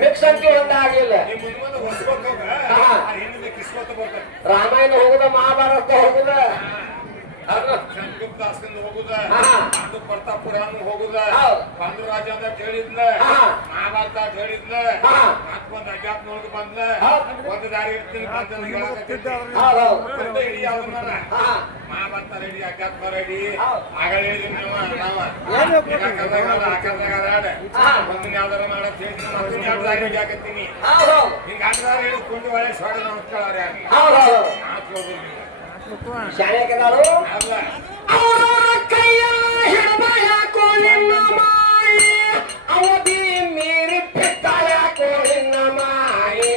Mix ಅಂತ ಒಂದಾಗಲಿಲ್ಲ. ರಾಮಾಯಣ ಹೋಗುದ, ಮಹಾಭಾರತ ಹೋಗುದ, ಹೋಗುದ, ಪ್ರತಾಪುರ ಹೋಗುದ, ಪಾಂಡುರಾಜ ಅಂತ ಹೇಳಿದ್ನ, ಮಹಾಭಾರತ ಅಂತ ಹೇಳಿದ್ನ, ಒಂದ್ ಅಜ್ಞಾತ್ನೊಳಗ ಬಂದ್ನ, ಒಂದ್ ದಾರಿ ಇರ್ತೀನಿ ಇಡೀ ಯಾವ್ದನ್ನ ಮಹಾಭಾರತ ರೆಡಿ, ಅಧ್ಯಾತ್ಮ ರೆಡಿ, ಆಗ ಹೇಳಿದ್ವಿ ಒಂದಿನ ಯಾವ್ದಾರ ಮಾಡಕ್ ಹೇಳ್ತೀನಿ, ಮತ್ತೊಂದು ಯಾವ್ದು ದಾರಿ ರೆಡಿ ಆಗತ್ತೀನಿ. ಹಿಂಗ ಅಡ್ದಾರ ಹೇಳಿದ್ಕೊಂಡು ಒಳ್ಳೆ ಸ್ವಾಡ ನೋಡ್ಕೊಳ್ಳಾರ ಶಾಲೆಕರು ಅವರ ಕೈಯ ಹಿಡಿದ ಯಾಕೋ ನಿನ್ನ ಮಾಯೆ, ಅವಧಿ ಮೀರಿ ಬಿಟ್ಟ ಯಾಕೋ ನಿನ್ನ ಮಾಯೆ.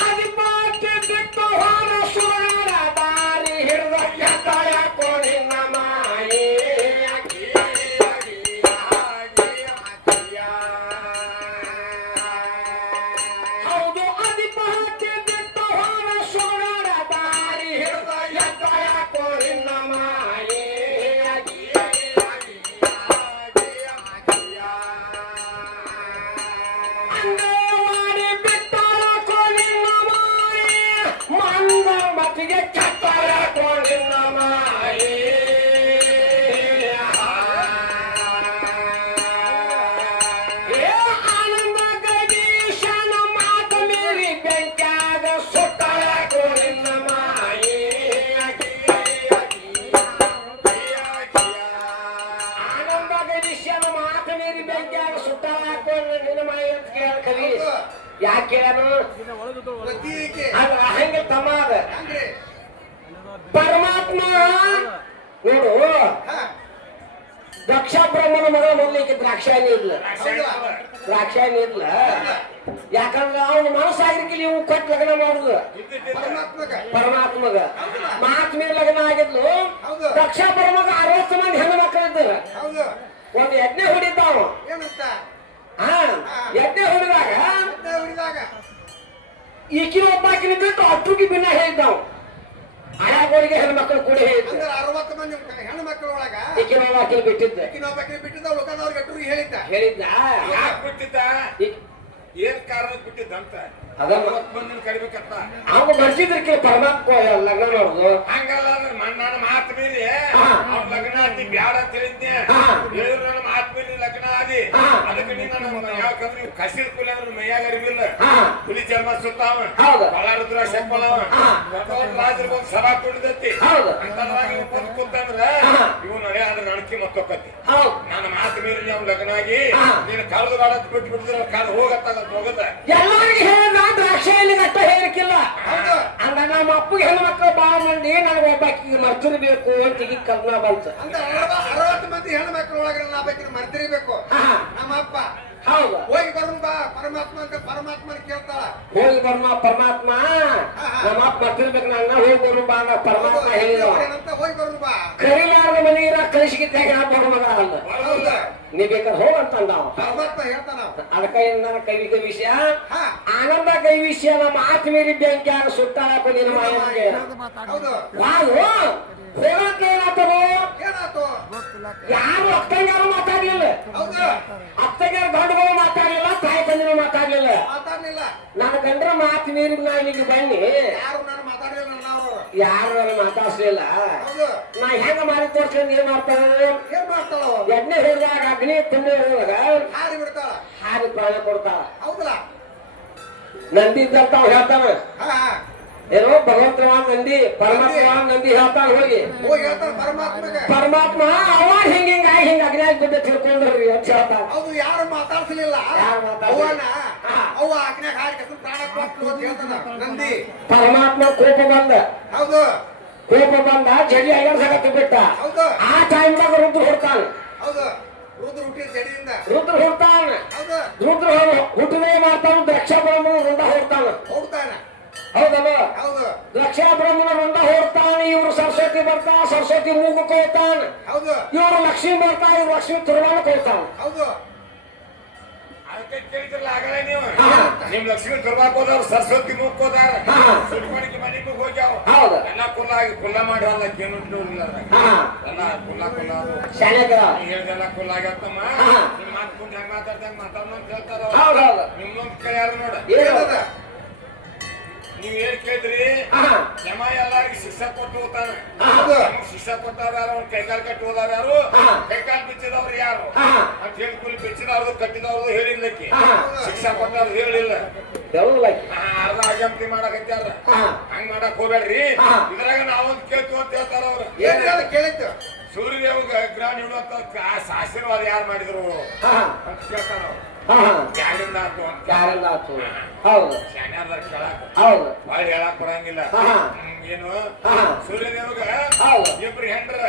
ಹದಿಪಾಟಿ ಬಿಟ್ಟು ಹೊರ ಸುರರ ದಾರಿ ಹಿಡಿದ ಯಾಕ ಯಾಕೋ ನಿನ್ನ ಮಾಯೆ. ಹೌದು ಅದಿಪಾಟಿ ಹೊತ್ತಿಗೆ ಚಪ್ಪಾಳೆ ಹಾಕೊಂಡಿನ ಮಾಯಿ ಆನಂದ ಗಣೇಶನ ಮಾತ ಮೀರಿ ಬೆಂಕ್ಯಾಗ ಸುತ್ತಾಳ ಹಾಕೊಂಡಿನ ಮಾಯಿ ಆನಂದ ಗಣೇಶನ ಮಾತ ಮೀರಿ ಬೆಂಕ್ಯಾಗ ಸುತ್ತಾಳ ಹಾಕೊಂಡ ನಿನ್ನ ಮಾಯಿ ಅಂತ ಕೇಳ ಕಲಿ ಯಾಕೆ ಹಂಗೆ ತಮಾದ ಪರಮಾತ್ಮ ನೋಡು ದಕ್ಷ ಬ್ರಹ್ಮನ ಮಗಳ ಮೊದಲಿಕ್ಕೆ ದ್ರಾಕ್ಷಾಯಣಿ ಇರ್ಲ ದ್ರಾಕ್ಷಾಯಣಿ ಇರ್ಲ ಯಾಕಂದ್ರೆ ಅವನ ಮನಸ್ಸಾಗಿರ್ಕಿಲ್ಲ ಇವು ಕೊಟ್ಟು ಲಗ್ನ ಮಾಡುದು ಪರಮಾತ್ಮಗ ಮಹಾತ್ಮೀಯ ಲಗ್ನ ಆಗಿದ್ಲು ದಕ್ಷ ಬ್ರಹ್ಮಗ 60 ಮಂದಿ ಹೆಣ್ಣು ಮಕ್ಕಳಿದ್ದರು ಒಂದು ಯಜ್ಞ ಹೊಡಿತಾವ ಯಜ್ಞ ಹೊಡಿದಾಗ ಈಕಿನ ಒಬ್ಬಾಕಿನ ಬಿಟ್ಟು ಅಟ್ಟುಗಿ ಭಿನ್ನ ಹೇಳಿದ್ದಾವ ಹಳಗೋಳಿಗೆ ಹೆಣ್ಮಕ್ಳು ಕೂಡ ಹೇಳಿದ್ರು 60 ಮಂದಿ ಹೆಣ್ಣು ಮಕ್ಕಳ ಒಳಗ ಈಕಿನ ಒಬ್ಬಾಕಿನ ಬಿಟ್ಟಿದ್ದ ಬಿಟ್ಟಿದ್ದ ಲೋಕದವ್ರಿಗೆ ಅಟ್ಟುರಿಗೆ ಹೇಳಿದ್ದ ಯಾಕೆ ಬಿಟ್ಟಿದ್ದ ಏನ್ ಕಾರಣ ಬಿಟ್ಟಿದ್ದಂತ ಅದನ್ನ ಮಂದಿನ ಕರಿಬೇಕಂತ ಅವ್ನು ಬರ್ಸಿದ್ರಕ್ಕೆ ಪರಮಾತ್ಮ ಲಗ್ನ ಮಾಡುದು ಹಂಗಲ್ಲ ನನ್ನ ಮಾತು ಮೀರಿ ಅವ್ನ ಲಗ್ನ ಆದಿ ಬ್ಯಾಡ ಅಂತ ಹೇಳಿದ್ನೆ ಹೇಳಿದ್ರು ನನ್ನ ಮಾತು ಮೀರಿ ಲಗ್ನ ಆದಿ ಅದಕ್ಕೆ ನೀನು ಯಾಕಂದ್ರೆ ನೀವು ಕಸಿದ ಕುಲ ಅಂದ್ರೆ ಮೈಯಾಗ ಅರಿವಿಲ್ಲ ಹುಲಿ ಜನ್ಮ ಸುತ್ತಾವ ಬಳ್ಳಾರುದ್ರ ಶಂಪಲವ ರಾಜರಿಗೆ ಒಂದು ಸಭಾ ಕುಡಿದತ್ತಿ ಅಂತಂದ್ರಾಗ ಬಂದು ಕೂತಂದ್ರ ಇವು ನಡೆ ಆದ್ರೆ ನಣಕಿ ಮತ್ತೊಕ್ಕತ್ತಿ ನನ್ನ ಮಾತು ಮೀರಿ ನೀವು ಲಗ್ನ ಆಗಿ ನೀನು ಕಳೆದು ಬಾಡ ಬಿಟ್ಟು ಬಿಟ್ಟಿದ್ರೆ ಕಾಲು ಹೋಗತ್ತಾಗ ಹೋಗತ್ತ ಎಲ್ಲರಿಗೆ ಹೇಳಿದ ದ್ರಾಕ್ಷಿಯಲ್ಲಿ ಅಷ್ಟ ಹೇಳಿಕಿಲ್ಲ ಹಂಗ ನಮ್ಮ ಅಪ್ಪಗೆ ಹೆಣ್ಣು ಮಕ್ಕಳು ಬಾಳ ಮಂದಿ ನನಗೆ ಒಬ್ಬಾಕಿಗೆ ಮರ್ತಿರ್ಬೇಕು ಅಂತ ಈಗ ಕಲ್ಪನಾ ಬಂತು 60 ಮಂದಿ ಹೆಣ್ಣು ಮಕ್ಕಳ ಒಳಗೆ ನಾಲ್ಕು ಮರ್ತಿರ್ಬೇಕು ನಮ್ಮ ಅಪ್ಪ ಹೌದು ಹೋಗಿ ಬರೋಣ ಬಾ ಪರಮಾತ್ಮ ಅಂತ ಪರಮಾತ್ಮನ ಕೇಳ್ತಾಳ ಹೋಗಿ ಬರ್ಮ ಪರಮಾತ್ಮ ನಮ್ಮ ಅಪ್ಪ ಮರ್ತಿರ್ಬೇಕು ನನ್ನ ಹೋಗಿ ಬರು ಬಾ ಪರಮಾತ್ಮ ಹೇಳಿದ ಹೋಗಿ ಬರೋಣ ಬಾ ಕರಿಲಾರ್ದ ಮನೆಯ ಕಳಿಸಿಗಿದ್ದಾಗ ನಾ ಬರೋ ಮಗ ಅಲ್ಲ ನೀ ಬೇಕಾದ್ರೆ ಹೋಗಂತಂದ ಪರಮಾತ್ಮ ಹೇಳ್ತಾನ ಅದಕ್ಕೆ ನನ್ನ ಕೈವಿಕ ವಿಷಯ ಆನಂದ ಕೈ ವಿಷಯ ನಮ್ಮ ಆತ್ಮೀರಿ ಬ್ಯಾಂಕ್ಯಾಗ ಸುಟ್ಟಾಕ ನಿನ್ನ ಮಾಯಕ್ಕೆ ಹೌದು ಹೋಗಕ್ಕೆ ಏನಾಗ್ತದೋ ಏನಾಯ್ತು ಯಾರು ಅಕ್ಕಂಗಾರು ಮಾತಾಡ್ಲಿಲ್ಲ ಅಕ್ಕಂಗಾರ ಗಂಡುಗಳು ಮಾತಾಡ್ಲಿಲ್ಲ ತಾಯಿ ತಂದಿನ ಮಾತಾಡ್ಲಿಲ್ಲ ನನ್ನ ಗಂಡ್ರ ಮಾತು ಮೀರಿ ನಾ ಇಲ್ಲಿಗೆ ಬನ್ನಿ ಯಾರು ನನ್ನ ಮಾತಾಡ್ಸ್ಲಿಲ್ಲ ನಾ ಹೆಂಗ ಮಾಡಿ ತೋರ್ಸ್ಕೊಂಡು ಏನ್ ಮಾಡ್ತಾಳ ಎಣ್ಣೆ ಹಿಡಿದಾಗ ಅಗ್ನಿ ತುಂಬಿ ಹಿಡಿದಾಗ ಹಾರಿ ಪ್ರಾಣ ಕೊಡ್ತಾಳ ನಂದಿ ಇದ್ದಂತ ಹೇಳ್ತಾನ ಏನೋ ಭಗವಂತವಾನ್ ನಂದಿ ಪರಮಾತ್ಮ ನಂದಿ ಹೇಳ್ತಾನ ಹೋಗಿ ಪರಮಾತ್ಮ ಅವ ಹಿಂಗ ಹಿಂಗ ಅಗ್ನಿಯಾಗಿ ಬಿದ್ದ ತಿಳ್ಕೊಂಡ್ರಿ ಅಂತ ಹೇಳ್ತಾನ ಯಾರು ಮಾತಾಡ್ಸಲಿಲ್ಲ ಪರಮಾತ್ಮ ಕೋಪ ಬಂದ ಕೋಪ ಬಂದ ಜಡಿ ಐದು ಬಿಟ್ಟ ಆ ಟೈಮ್ದಾಗ ರುದ್ರ ಹೊಡ್ತಾನ ರುದ್ರ ಹೊಡ್ತಾನ ರುದ್ರ ಹುಟ್ಟನೇ ಮಾಡ್ತಾನ ದಕ್ಷ ಬ್ರಹ್ಮನ ರುಂಡ ಹೊಡ್ತಾನ ಹೌದಲ್ಲ ದಕ್ಷ ಬ್ರಹ್ಮನ ರುಂಡ ಹೊಡ್ತಾನ ಇವ್ರು ಸರಸ್ವತಿ ಬರ್ತಾನ ಸರಸ್ವತಿ ಮೂಗಕ್ಕೆ ಹೋಗ್ತಾನ ಇವ್ರು ಲಕ್ಷ್ಮಿ ಬರ್ತಾನ ಇವ್ರು ಲಕ್ಷ್ಮಿ ತಿರುಗಾಣಕ್ಕೆ ಹೋಗ್ತಾನ ಅದಕ್ಕೆ ಕೇಳಿದ್ರಲ್ಲ ಆಗಲೇ ನೀವು ನಿಮ್ ಲಕ್ಷ್ಮಿ ದುರ್ಗಾಕ್ ಹೋದವ್ರು ಸರಸ್ವತಿ ಮುಖ ಹೋದಾರ ಸುಟ್ಮಣಿಗೆ ಮನೆಗೆ ಹೋಗ್ಯಾವ ಎಲ್ಲ ಕುಲ್ಲ ಮಾಡಿ ಹೊಲಕ್ಕೆ ಏನು ನೋಡಿಲ್ಲ ಎಲ್ಲ ಕುಲ್ಲ ಹೇಳ್ದೆಲ್ಲ ಕುಲ್ಲ ಆಗ್ಯಾತ್ತಮ್ಮ ನಿಮ್ ಮಾತ್ಕೊಂಡು ಹೆಂಗ್ ಮಾತಾಡ್ದಂಗ ಮಾತಾಡೋಣ ಹೇಳ್ತಾರ ನಿಮ್ಮೊಂದ್ ಕೇಳ್ಯಾರ ನೋಡ ನೀವ್ ಏನ್ ಕೇಳಿದ್ರಿ ಯಮ ಎಲ್ಲಾರಿಗೆ ಶಿಕ್ಷೆ ಕೊಟ್ಟು ಹೋಗ್ತಾನ ಶಿಕ್ಷೆ ಕೊಟ್ಟವ್ರು ಯಾರು ಅವ್ರು ಕೈಕಾಲ್ ಕಟ್ಟಿ ಹೋದವ್ರು ಯಾರು ಕೈಕಾಲ್ ಬಿಚ್ಚಿದವ್ರು ಯಾರು ಅಂತ ಹೇಳಿ ಕೂಲಿ ಬಿಚ್ಚಿದವ್ರದು ಕಟ್ಟಿದವ್ರದು ಹೇಳಿಲ್ಲಕ್ಕೆ ಶಿಕ್ಷೆ ಕೊಟ್ಟವ್ರು ಹೇಳಿಲ್ಲ ಅದ ಅಜಂತಿ ಮಾಡಕತ್ಯಾರ ಹಂಗ್ ಮಾಡಕ್ ಹೋಗ್ಬೇಡ್ರಿ ಇದ್ರಾಗ ನಾವೊಂದ್ ಕೇಳ್ತೀವಿ ಅಂತ ಹೇಳ್ತಾರ ಅವ್ರು ಕೇಳಿತ್ತು ಸೂರ್ಯದೇವ ಗ್ರಹಣ ಇಡುವಂತ ಆಶೀರ್ವಾದ ಯಾರು ಮಾಡಿದ್ರು ಅಂತ ಕೇಳ್ತಾರ ಹೌದು ಬಾಳ ಹೇಳಕ್ ಬರಂಗಿಲ್ಲ ಏನು ಸೂರ್ಯದೇವಗ ಇಬ್ರು ಹೆಂಡ್ರ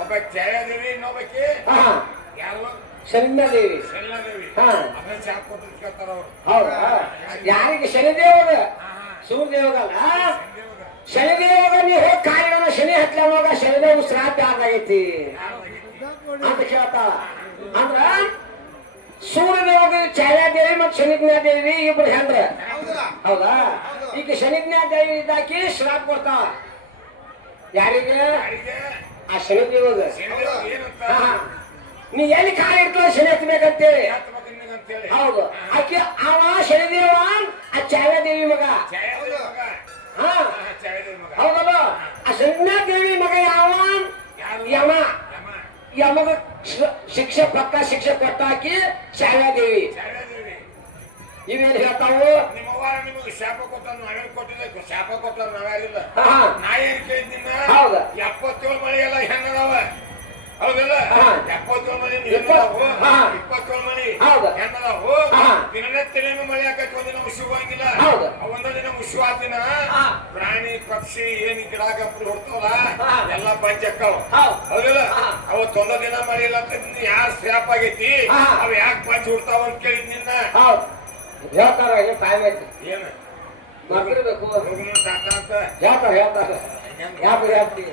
ಒಬ್ಬ ಛಾಯಾದೇವಿ ಇನ್ನೊಬ್ಬಕ್ಕೆ ಯಾರು ಶನಿದೇವಿ ಅದನ್ನ ಚಾಪ್ ಕೊಟ್ಟು ಕೇಳ್ತಾರ ಅವ್ರು ಯಾರಿಗೆ ಶನಿದೇವಗ ಸೂರ್ಯದೇವಗಲ್ಲ ಶನಿದೇವಗ ನೀವು ಹೋಗಿ ಕಾಯಿನ ಶನಿ ಹತ್ಲಾಗ ಶನಿದೇವ ಶ್ರಾದ್ದ ಆದಾಗೈತಿ ಅಂತ ಕೇಳ್ತಾಳ ಅಂದ್ರ ಸೂರ್ಯದೇವಗ ಛಾಯಾದೇವಿ ಮತ್ತು ಶನಿಜ್ಞಾದೇವಿ ಇಬ್ರು ಹೆಂಡ್ರ ಹೌದಾ ಈಗ ಶನಿಜ್ಞಾದೇವಿ ಇದ್ದಾಕಿ ಶ್ರಾಪ್ ಕೊಡ್ತಾವ ಯಾರಿಗೆ ಆ ಶನಿದೇವಗ ನೀ ಎಲ್ಲಿ ಕಾಯಿ ಇರ್ತಲ್ಲ ಶನಿ ಹತ್ಬೇಕಂತೇಳಿ ಹೌದು ಆಕೆ ಅವ ಶನಿದೇವ ಆ ಛಾಯಾದೇವಿ ಮಗ ಹೌದಾ ಸಂಜ್ಞಾದೇವಿ ಮಗ ಯಾವ ಯಮ ಯಮಗ ಶಿಕ್ಷೆ ಪಕ್ಕ ಶಿಕ್ಷೆ ಕೊಟ್ಟಾಕಿ ಶಾವ್ಯಾದೇವಿ ಇವೇನು ಹೇಳ್ತಾವು ನಿಮ್ಮವ್ವ ನಿಮಗೆ ಶಾಪ ಕೊಟ್ಟಾರ ನಾವೇನು ಕೊಟ್ಟಿಲ್ಲ ಶಾಪ ಕೊಟ್ಟಾರ ನಾವ್ಯಾರಿಲ್ಲ ನಾ ಏನ್ ಕೇಳಿದ್ ನಿನ್ನ ಹೌದ 77 ಮಳಿ ಎಲ್ಲ ಹೆಂಗದಾವ ಹೌದಲ್ಲ 77 ಮಳಿ ಹೆಂಗದಾವು 27 ಮಳಿ ಹೆಂಗದಾವು ದಿನನಿತ್ಯ ಮಳಿ ಆಕೈತಿ ಒಂದಿನ ಮುಸುಗು ಹಂಗಿಲ್ಲ ಒಂದೊಂದು ದಿನ ಮುಸುಗು ಆತಿನ ಪ್ರಾಣಿ ಪಕ್ಷಿ ಏನ್ ಗಿಡ ಗಪ್ಪಲು ಹೊಡ್ತಾವಲ್ಲ ಎಲ್ಲ ಪಂಚಕ್ಕವ ಹೌದಲ್ಲ ಅವತ್ತು ಒಂದೊಂದು ದಿನ ಮಳಿ ಇಲ್ಲ ಅಂತ ಯಾರು ಸ್ಯಾಪ್ ಆಗೈತಿ ಅವ್ ಯಾಕೆ ಪಂಚ ಹುಡ್ತಾವ ಅಂತ ಕೇಳಿದ್ ನಿನ್ನ ಹೇಳ್ತಾರ ಟೈಮ್ ಐತಿ ಏನ ಮರ್ತಿರ್ಬೇಕು ಅಂತ ಹೇಳ್ತಾರ ಯಾಕೆ ಹೇಳ್ತೀವಿ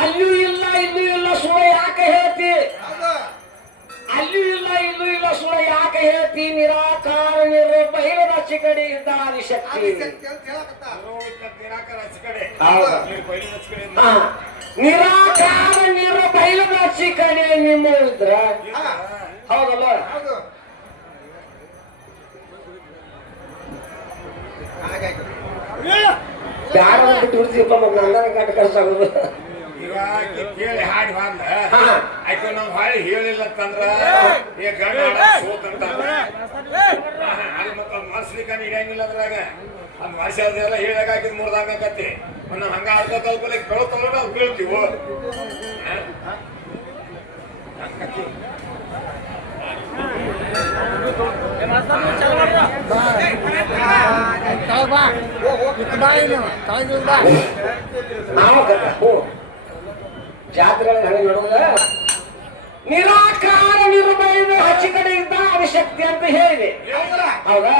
ಅಲ್ಲೂ ಇಲ್ಲ ಇಲ್ಲೂ ಇಲ್ಲ ಸುಳ್ಳು ಯಾಕೆ ಹೇಳ್ತಿ ಅಲ್ಲೂ ಇಲ್ಲ ಇಲ್ಲೂ ಇಲ್ಲ ಸುಳ್ಳು ಯಾಕೆ ಹೇಳ್ತಿ ನಿರಾಕಾರ ನಿರ್ಭಯದ ಚಿಕಡಿ ಇದ್ದಾರಿ ಶಕ್ತಿ ನಿರಾಕಾರ ನಿರ್ಭಯದ ಚಿಕಡಿ ನಿಮ್ಮ ಇದ್ರ ಹೌದಲ್ಲ ಬ್ಯಾಡ ಬಿಟ್ಟು ಉಳಿಸಿಪ್ಪ ಮಗ ನಂದನ ಕಾಟ ಕಳ್ಸಾಗೋದು ಇವಾಗ ಕೇಳಿ ಹಾಡಿ ಬಂದ ಆಯ್ತು ನಾವ್ ಹಾಡಿ ಹೇಳಿಲ್ಲ ಅಂತಂದ್ರ ಏ ಗಂಡ ಸೋತಂತ ಅಲ್ಲಿ ಮತ್ತ ಮರ್ಸ್ಲಿಕ್ಕ ಹಿಡಿಯಂಗಿಲ್ಲ ಅದ್ರಾಗ ಅದ್ ಮರ್ಸೋದೆಲ್ಲ ಹೇಳಿದಾಗ ಹಾಕಿದ್ ಮುರ್ದಾಗತ್ತೆ ನಾವ್ ಹಂಗ ಅರ್ಧಕ್ಕೆ ಕಳ್ತಲ್ಲ ನಾವು ಬೀಳ್ತೀವೋ ಜಾತ್ರೆ ನೋಡುವುದ ನಿರಾಕಾರ ನಿರ್ಭಯದ ಹಚ್ಚಿ ಕಡೆ ಇದ್ದ ಶಕ್ತಿ ಅಂತ ಹೇಳಿದೆ ಹೌದಾ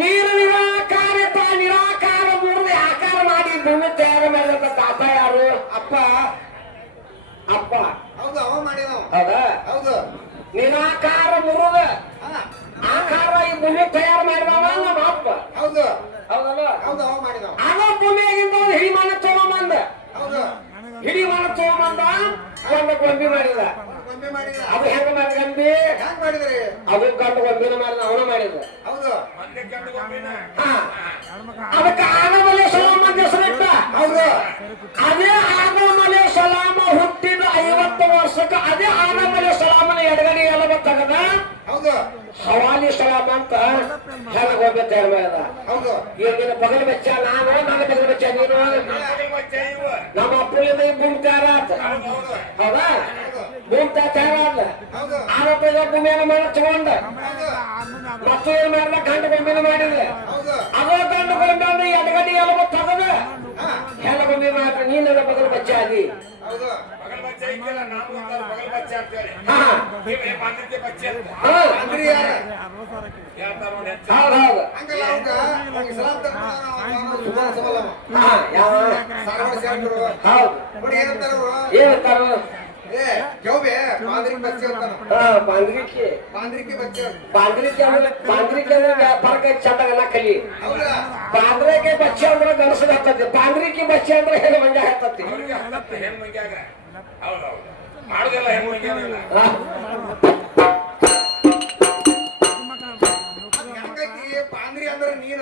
ನೀರು ನಿರಾಕಾರ ನಿರಾಕಾರ ಮೂರು ಆಕಾರ ಮಾಡಿ ಭೂಮಿ ತಯಾರು ಮಾಡಿದಂತ ತಾತ ಯಾರು ಅಪ್ಪ ಅಪ್ಪ ಹೌದಾ ಹೌದಾ ನಿರಾಕಾರ ಮುರುದ ಆಕಾರ ಈ ಭೂಮಿ ತಯಾರು ಮಾಡಿದವ ನಮ್ಮ ಅಪ್ಪ ಹೌದಲ್ಲ ಆಗ ಭೂಮಿಯಾಗಿಂದ ಒಂದು ಹಿಡಿಮಾನ ತಗೊಂಬಂದ ಹಿಡಿಮಾನ ತಗೊಂಬಂದ ಒಂದು ಗೊಂಬಿ ಮಾಡಿದ ಅದು ಹೆಂಗ ಮಾಡಿದ ಗೊಂಬಿ ಅದು ಗಂಡು ಗೊಂಬಿನ ಮಾಡಿದ ಅವನ ಮಾಡಿದ ಅದಕ್ಕೆ ಆನಮಲೆ ಸಲಾಮ ಅಂತ ಹೆಸರಿಟ್ಟ ಅದೇ ಆನಮಲೆ ಸಲಾಮ ಹುಟ್ಟಿದ 50 ವರ್ಷಕ್ಕೆ ಅದೇ ಆನಮಲೆ ಸಲಾಮನ ಎಡಗಡೆ ಎಲ್ಲ ತೆಗದ ಹವಾಲಿ ಸಲಾಮ ಅಂತ ಹೆಂಗ ಗೊಂಬೆ ತಯಾರು ಮಾಡಿದ ಈಗಿನ ಬಗಲ್ ಬೆಚ್ಚ ನಾನು ನನ್ನ ಬಗಲ್ ಬೆಚ್ಚ ನೀನು ನಮ್ಮ ಅಪ್ಪಲಿಂದ ಭೂಮಿ ತಯಾರ ಹೌದಾ ಭೂಮಿ ತಯಾರಾದ ಆರೋಪದ ಭೂಮಿಯನ್ನು ಮಾಡಿ ತಗೊಂಡ ಮತ್ತು ಏನ್ ಮಾಡಿದ ಗಂಡು ಗೊಂಬಿನ ಮಾಡಿದೆ ಅದೋ ಗಂಡು ಗೊಂಬೆ ಅಂದ್ರೆ ಎಡಗಡೆ ಎಲ್ಲ ತಗದ ಹೆಣ್ಣ ಗೊಂಬೆ ಮಾತ್ರ ನೀನ್ ನನ್ನ ಬಗಲ್ ಬೆಚ್ಚ ಆದಿ ಕಲಿ ಬಾಂದ್ರಿಕೆ ಬಚ್ಚೆ ಅಂದ್ರೆ ಗಣಸದ ಹತ್ತತಿ ಬಾಂದ್ರಿಕೆ ಬಚ್ಚೆ ಅಂದ್ರೆ ಹೆಣ್ಣು ಮಂಜ ಹತ್ತತಿ ಮಾಡುದಿಲ್ಲ ಪಾಂದ್ರಿ ಅಂದ್ರ ನೀನ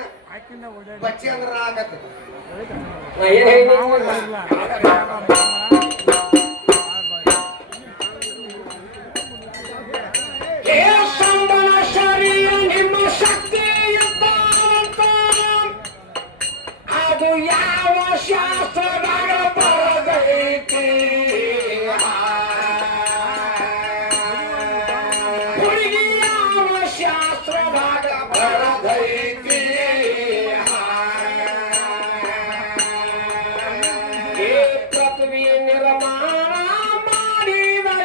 ಬಚ್ಚಿ ಅಂದ್ರ ಆಗತ್ತೆ ನಿಮ್ಮ ಶಕ್ತಿ ಅದು ಯಾವ ಶಾಸ್ತ್ರದಾಗ ಬರದೈತಿ ಹುಡುಗಿ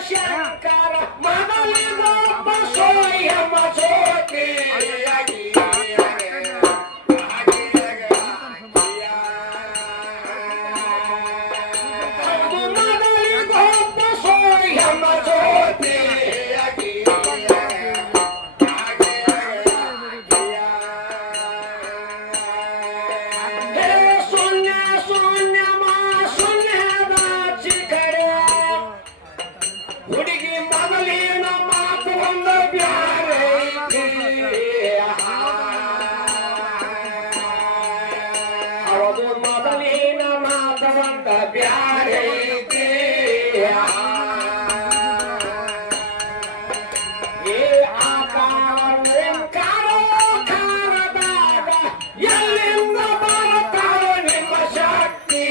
ಶಂಕರ ಮೊದಲಿಗೊಬ್ಬ ಸೋಯಮ್ಮ ಜ್ಯೋತಿ ಅದು ಮೊದಲಿಗೊಬ್ಬ ಸೋಯಮ್ಮ ಜ್ಯೋತಿ ಹುಡುಗಿ ಮೊದಲಿನ ಮಾತು ಒಂದು ಬ್ಯಾರೆ ಹೌದು ಮೊದಲಿನ ಮಾತು ಒಂದು ಬ್ಯಾರೆ ಎಲ್ಲಿಂದ ಬರುತ್ತಾರೋ ನಿಮ್ಮ ಶಕ್ತಿ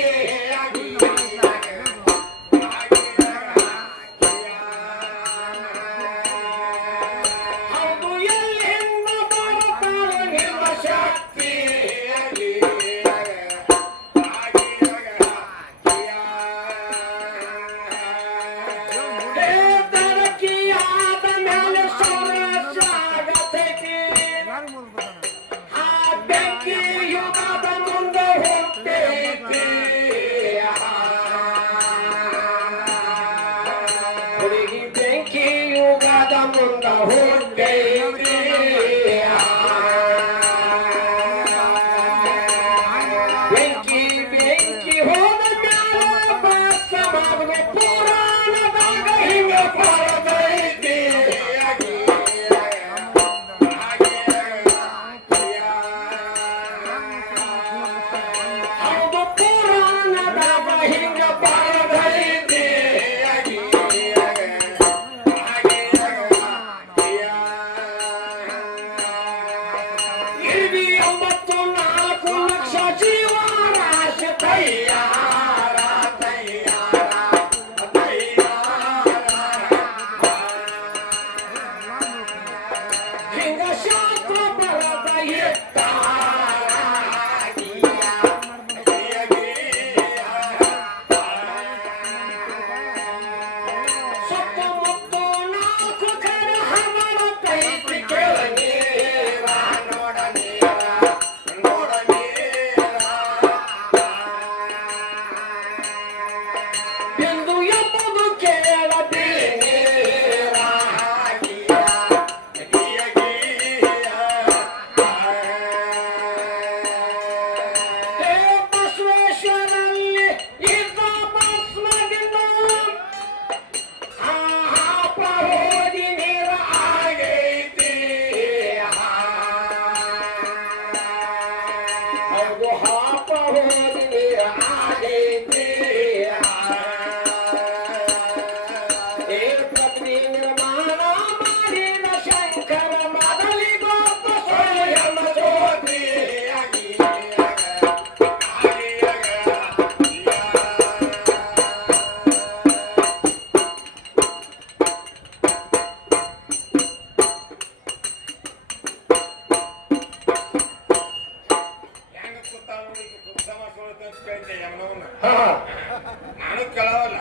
ನಾನು ಕೇಳವಲ್ಲ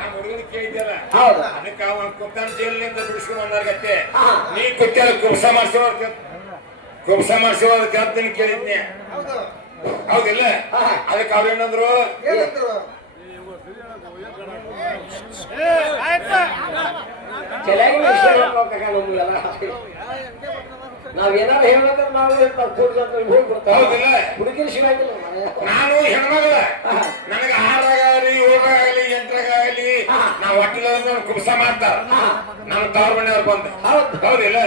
ನಮ್ಮ ಹುಡುಗನ ಕೇಳಿದ್ಯಲ್ಲ ಅದಕ್ಕೆ ಅವನ ಕುತ್ತಾನ ಜೈಲಿನಿಂದ ಬಿಡಿಸ್ಕೊಂಡ್ ಬಂದಾರ್ಗತ್ತೆ ನೀ ಕುತ್ತಾರ ಕುಬ್ಸ ಮಾಡಿಸೋದಕ್ಕೆ ಅಂತ ಕೇಳಿದ್ನಿ ಹೌದಿಲ್ಲ ಅದಕ್ಕೆ ಅವ್ರೇನಂದ್ರು ನಾವೇನಾರು ಹೇಳ್ಬೇಕಂದ್ರೆ ನಾವು ಹುಡುಗಿನ ಸಿಗಂಗಿಲ್ಲ ನಾನು ಹೆಣ್ಮಗಳ ನನಗೆ 6ರಾಗಲಿ 7ರಾಗಲಿ 8ರಾಗಲಿ ನಾವು ಒಟ್ಟಿಲ್ಲ ಕುಬ್ಸ ಮಾಡ್ತಾರ ನಮ್ಮ ತವ್ರ ಮನೆಯವ್ರು ಬಂದ ಹೌದಿಲ್ಲ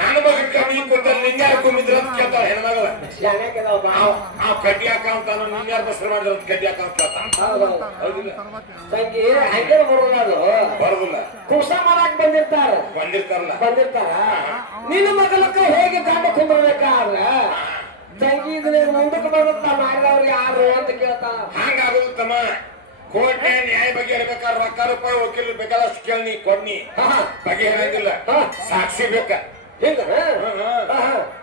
ನನ್ನ ಬಗ್ಗೆ ನೀ ಕೂತ ನಿಂಗ್ಯಾರು ಕುಮ್ಮಿದ್ರ ಅಂತ ಕೇಳ್ತಾವ ಹೆಣ್ಮಗಳ ನಾವು ಕಡ್ಡಿ ಹಾಕಂತ ನಿಂಗ್ಯಾರು ಬಸ್ರು ಮಾಡಿದ್ರ ಕಡ್ಡಿ ಹಾಕಂತ ಹೌದಿಲ್ಲ ಹಂಗೆ ಬರೋಲ್ಲ ಅದು ಬರೋದಿಲ್ಲ ಕುಬ್ಸ ಮಾಡಕ್ ಬಂದಿರ್ತಾರ ನಿನ್ನ ಮಗಲಕ್ಕ ಹೇಗೆ ಗಂಡ ಕುಂದ್ರಬೇಕಾದ್ರ ತಂಗಿ ಮುಂದಕ್ಕೆ ಬರುತ್ತ ಮಾಡಿದವ್ರು ಯಾರು ಅಂತ ಕೇಳ್ತಾರ ಹಂಗಾಗೋದು ತಮ್ಮ ಕೋರ್ಟ್ ನ್ಯಾಯ ಬಗೆಹರಿಬೇಕಾದ್ರೆ ರೊಕ್ಕ ರೂಪಾಯಿ ವಕೀಲರು ಬೇಕಾದಷ್ಟು ಕೇಳಿ ಕೊಡ್ನಿ ಬಗೆಹರಂಗಿಲ್ಲ ಸಾಕ್ಷಿ ಬೇಕ ಹಿಂಗ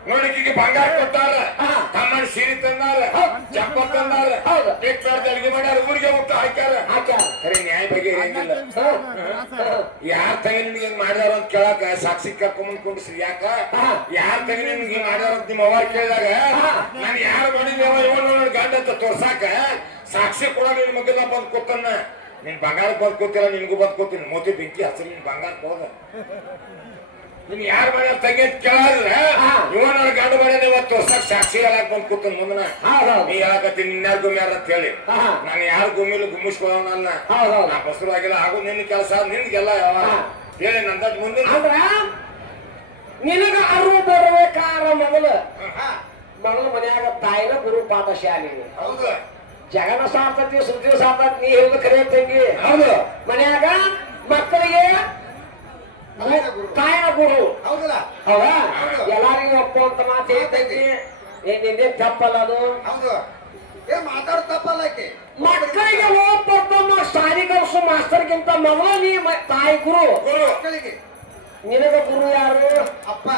ನೋಡಿಕಿಗೆ ಬಂಗಾರ ಕೊಟ್ಟಾರ ತಮ್ಮನ ಸೀರೆ ತಂದಾರ ಚಪ್ಪ ತಂದಾರ ಅಡಿಗೆ ಮಾಡ್ಯಾರ ಊರಿಗೆ ಹೋಗ್ತಾ ಹಾಕ್ಯಾರ ಖರೆ ನ್ಯಾಯ ಬಗ್ಗೆ ಏನಿಲ್ಲ ಯಾರ ತಂಗಿ ನಿಮ್ಗೆ ಹಿಂಗ್ ಮಾಡ್ಯಾರ ಅಂತ ಕೇಳಾಕ ಸಾಕ್ಷಿ ಕರ್ಕೊಂಡ್ ಕುಂಡ್ಸ್ರಿ ಯಾಕ ಯಾರ ತಂಗಿ ನಿಮ್ಗೆ ಮಾಡ್ಯಾರ ಅಂತ ನಿಮ್ಮ ಅವ್ರ ಕೇಳಿದಾಗ ನಾನು ಯಾರು ಮಾಡಿದೇವ ಇವನು ಗಂಡ ಅಂತ ತೋರ್ಸಾಕ ಸಾಕ್ಷಿ ಕೂಡ ನಿನ್ ಮಗನ ಬಂದ್ ಕೂತನ್ನ ನಿನ್ ಬಂಗಾರ ಬಂದ್ ಕೂತಿಲ್ಲ ನಿನ್ಗೂ ಬಂದ್ ಕೂತೀನಿ ಮೋತಿ ಬೆಂಕಿ ಹಚ್ಚಲಿ ನಿನ್ ಬಂಗಾರ ಹೋದ ನಿನ್ ಯಾರು ಮಾಡ್ಯಾರ ತಂಗಿ ಅಂತ ಕೇಳಿದ್ರೆ ಇವ ನನ್ನ ಗಂಡ ಮಾಡ್ಯಾನ ಇವತ್ತು ತೋರ್ಸಾಕ ಸಾಕ್ಷಿ ಹೇಳಕ್ ಬಂದ್ ಕೂತನ್ ಮುಂದನ ನೀ ಹೇಳಕತ್ತೀನಿ ನಿನ್ಯಾರ ಗುಮ್ಯಾರ ಅಂತ ಹೇಳಿ ನಾನು ಯಾರು ಗುಮ್ಮಿಲ್ಲ ಗುಮ್ಮಿಸ್ಕೊಳ್ಳೋ ನನ್ನ ನಾ ಬಸರು ಆಗಿಲ್ಲ ಆಗು ನಿನ್ನ ಕೆಲಸ ನಿನ್ಗೆಲ್ಲ ಯಾವ ಹೇಳಿ ನಂದಟ್ ಮುಂದೆ ಅಂದ್ರ ನಿನಗ ಅರಿವು ಬರ್ಬೇಕಾರ ಮೊದಲು ಮನ್ಯಾಗ ತಾಯಿನ ಗುರು ಪಾಠ ಶಾಲೆ ಹೌದು ಜಗನ ಸಾರ್ತತಿ ಸುದ್ದಿ ಸಾರ್ತತಿ ನೀ ಹೇಳುದು ಕರೆ ತಂಗಿ ಹೌದು ಮನ್ಯಾಗ ಮಕ್ಕಳಿಗೆ ತಾಯಿನ ಗುರು ಹೌದಲ್ಲ ಹೌದಾ ಎಲ್ಲಾರಿಗೂ ಒಪ್ಪುವಂತ ಮಾತು ಹೇಳ್ತೈತಿ ನಿಂದೇ ತಪ್ಪಲ್ಲ ಅದು ಹೌದು ಏ ಮಾತಾಡೋ ತಪ್ಪಲ್ಲ ಆಕೆ ಮಕ್ಕಳಿಗೆ ಒಪ್ಪಮ್ಮ ಶಾಲಿ ಕಲಿಸು ಮಾಸ್ತರ್ಗಿಂತ ಮೊದಲು ನೀ ತಾಯಿ ಗುರು ಮಕ್ಕಳಿಗೆ ನಿನಗ ಗುರು ಯಾರು ಅಪ್ಪ